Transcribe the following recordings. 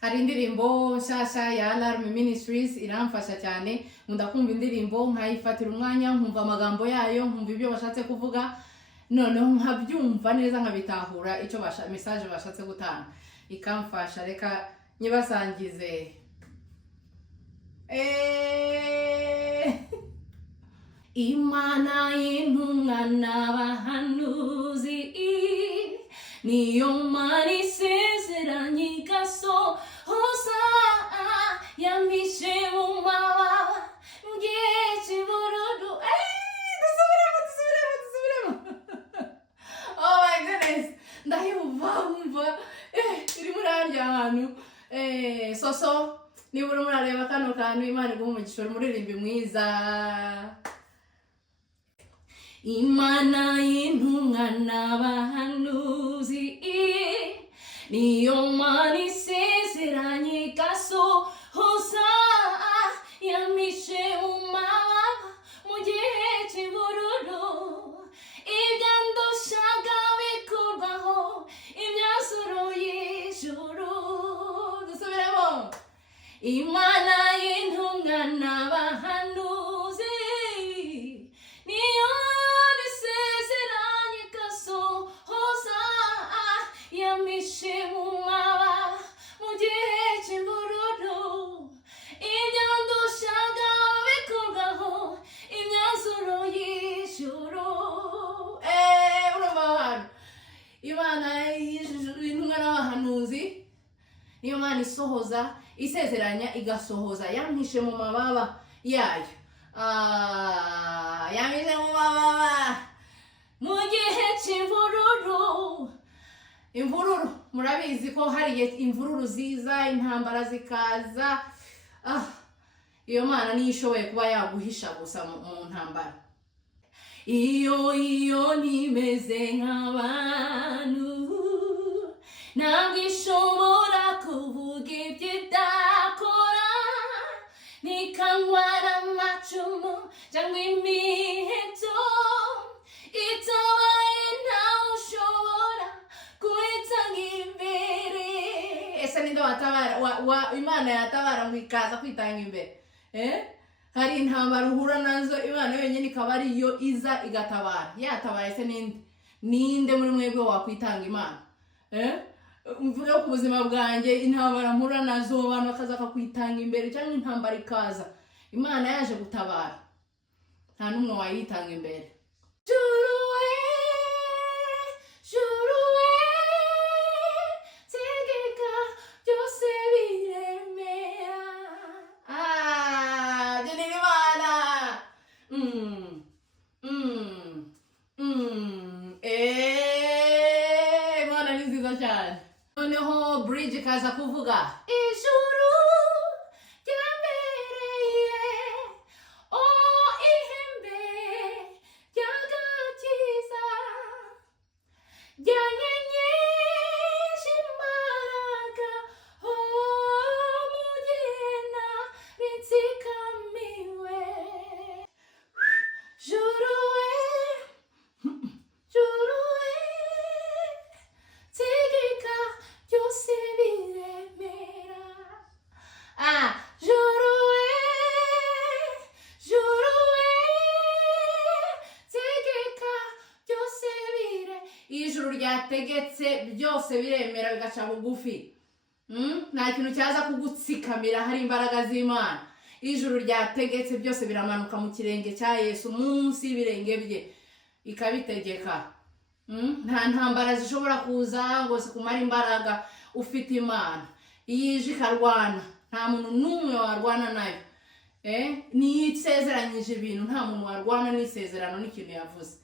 hari indirimbo nshasha ya Alarm Ministries iramfasha cyane, ndakumva indirimbo nkayifatira umwanya nkumva amagambo yayo, nkumva ibyo bashatse kuvuga, noneho nkabyumva neza nkabitahura icyo message bashatse gutanga, ikamfasha. Reka nyibasangize. Imana y'intumwa n'abahanuzi niyo Mana isezeranye igasohoza, yamishe mu mababa mu gihe cy'ubururu. Dusubiremo. Oh my goodness, ndayumva iri muri harya hantu. Soso, niba uri murareba kano kantu, Imana iguhe umugisha, umuririmbi mwiza. Imana y'intumwa n'abahanuzi niyo Mana isezeranye igasohoza, yamishe mu mababa mu gihe cy'ubururu, ibyandushaga bikurwaho imyanzuro y'ijuru. Dusubiremo. Imana y'intumwa n'abahanuzi niyo yamishe mu mababa mu gihe cy'ubururu, ibyandushaga bikurwaho imyanzuro y'ijuru. Urumva abantu, Imana y'intumwa n'abahanuzi niyo Mana isohoza, isezeranya igasohoza, yamishe mu mababa yayo. Yamishe mu mababa mu gihe cy'imvururu. Imvururu, murabizi ko hari imvururu ziza, intambara zikaza. Iyo Mana niyo ishoboye kuba yaguhisha gusa mu ntambara. Iyo nimeze nk'abantu, ntabwo ishobora kuvuga ibyo idakora, ntikangwara amacumu cyangwa imiheto, itabaye ntawe ushobora kuitanga imbere. Ese ninde watabara? Imana yatabara ngo ikaza kwitanga imbere? Hari intambara uhura nazo, Imana yonyine ikaba ari yo iza igatabara. Yatabaye se ninde muri mwebwe wakwitanga Imana? Mvuga ku buzima bwanjye, intambara mpura nazo, abantu bakaza kwitanga imbere cyangwa intambara ikaza, Imana yaje gutabara, nta n'umwe wayitanga imbere. Imana ni nziza cyane. Noneho bridge ikaza kuvuga ijuru ryambereye ihembe ry'agakiza, ryanyenyeje imbaraga mugenda ritsikamiwe. Juru tegeka byose biremera. Juru tegeka byose ijuru ryategetse byose biremera, bigaca bugufi. Nta kintu cyaza kugutsikamira, hari imbaraga z'Imana. Ijuru ryategetse byose biramanuka mu kirenge cya Yesu, munsi y'ibirenge bye, ikabitegeka. Nta ntambara zishobora kuza ngo zikumara imbaraga ufite Imana. Iyo ije ikarwana, nta muntu n'umwe warwana nayo. Niyo isezeranyije ibintu, nta muntu warwana n'isezerano n'ikintu yavuze.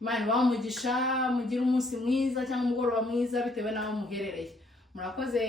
Imana ibahe umugisha, mugire umunsi mwiza cyangwa umugoroba mwiza bitewe n'aho muherereye. Murakoze.